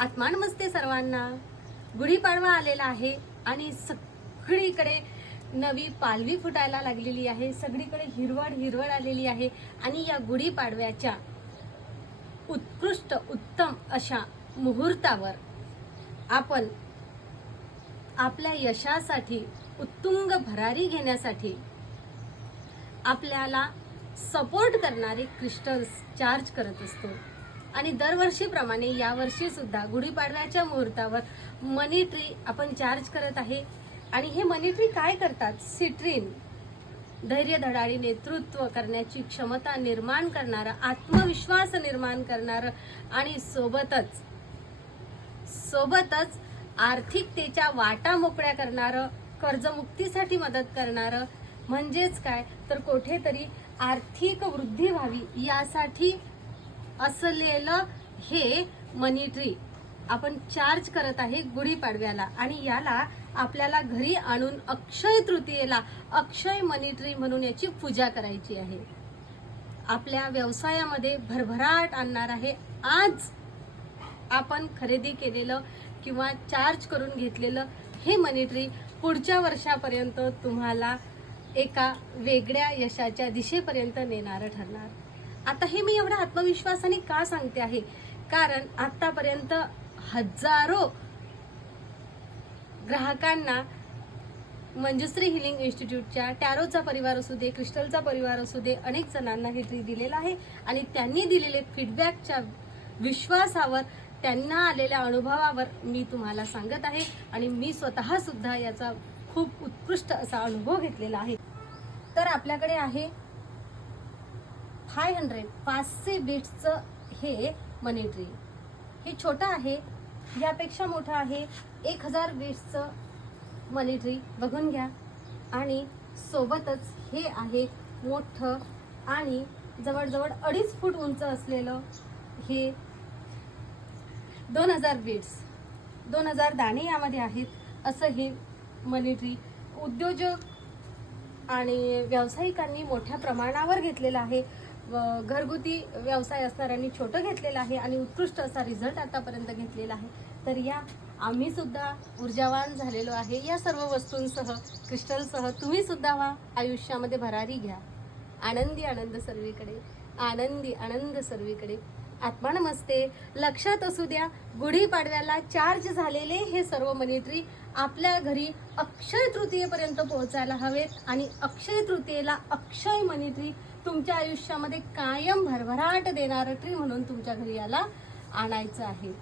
आत्मा नमस्ते सर्वांना. गुढीपाडवा आलेला आहे आणि सगळीकडे नवी पालवी फुटायला लागलेली आहे. सगळीकडे हिरवळ हिरवळ आलेली आहे आणि या गुढीपाडव्याच्या उत्कृष्ट उत्तम अशा मुहूर्तावर आपण आपल्या यशासाठी उत्तुंग भरारी घेण्यासाठी आपल्याला सपोर्ट करणारे क्रिस्टल्स चार्ज करत असतो. आणि दरवर्षीप्रमाणे यावर्षी सुद्धा गुढीपाडव्याच्या मुहूर्तावर मनी ट्री आपण चार्ज करत आहे. आणि हे मनी ट्री काय करतात? सिट्रीन, धैर्य धडाडी नेतृत्व करण्याची क्षमता निर्माण करणारं, आत्मविश्वास निर्माण करणारं आणि सोबतच आर्थिकतेच्या वाटा मोकळ्या करणारं, कर्जमुक्तीसाठी मदत करणारं, म्हणजेच काय तर कुठेतरी आर्थिक वृद्धी व्हावी यासाठी असलेलं हे मनी ट्री आपण चार्ज करत आहे गुढीपाडव्याला. आणि याला आपल्याला घरी आणून अक्षय तृतीयेला अक्षय मनी ट्री म्हणून याची पूजा करायची आहे. आपल्या व्यवसायामध्ये भरभराट आणणार आहे. आज आपण खरेदी केलेलं किंवा चार्ज करून घेतलेलं हे मनी ट्री पुढच्या वर्षापर्यंत तुम्हाला एका वेगळ्या यशाच्या दिशेपर्यंत नेणारं ठरणार. आता हे मी एवढा आत्मविश्वासाने का सांगते आहे? कारण आतापर्यंत हजारो ग्राहकांना मंजुश्री हिलिंग इन्स्टिट्यूटच्या टॅरोचा परिवार असू दे, क्रिस्टलचा परिवार असू दे, अनेक जणांना हे ट्री दिलेलं आहे. आणि त्यांनी दिलेले फीडबॅकच्या विश्वासावर, त्यांना आलेल्या अनुभवावर मी तुम्हाला सांगत आहे. आणि मी स्वतः सुद्धा याचा खूप उत्कृष्ट असा अनुभव घेतलेला आहे. तर आपल्याकडे आहे 500 बीट्सचं हे मनी ट्री. हे छोटं आहे, यापेक्षा मोठं आहे 1000 बीट्सचं मनी ट्री. बघून घ्या. आणि सोबतच हे आहे मोठं आणि जवळजवळ 2.5 फूट उंच असलेलं हे 2000 बीट्स, 2000 दाणे यामध्ये आहेत असं हे मनी ट्री उद्योजक आणि व्यावसायिकांनी मोठ्या प्रमाणावर घेतलेलं आहे. घरगुती व्यवसाय असणाऱ्यांनी छोटं घेतलेलं आहे आणि उत्कृष्ट असा रिझल्ट आतापर्यंत घेतलेला आहे. तर या आम्ही सुद्धा ऊर्जावान झालेलो आहे या सर्व वस्तूंसह, क्रिस्टलसह. तुम्ही सुद्धा व्हा, आयुष्यामध्ये भरारी घ्या. आनंदी आनंद सर्वीकडे, आनंदी आनंद सर्वीकडे. आत्मा नमस्ते. लक्षात असू द्या, गुढीपाडव्याला चार्ज झालेले हे सर्व मनी ट्री आपल्या घरी अक्षय तृतीयेपर्यंत पोहोचायला हवेत. आणि अक्षय तृतीयेला अक्षय मनी ट्री तुमच्या आयुष्यामध्ये कायम भरभराट देणारं ट्री म्हणून तुमच्या घरी याला आणायचं आहे.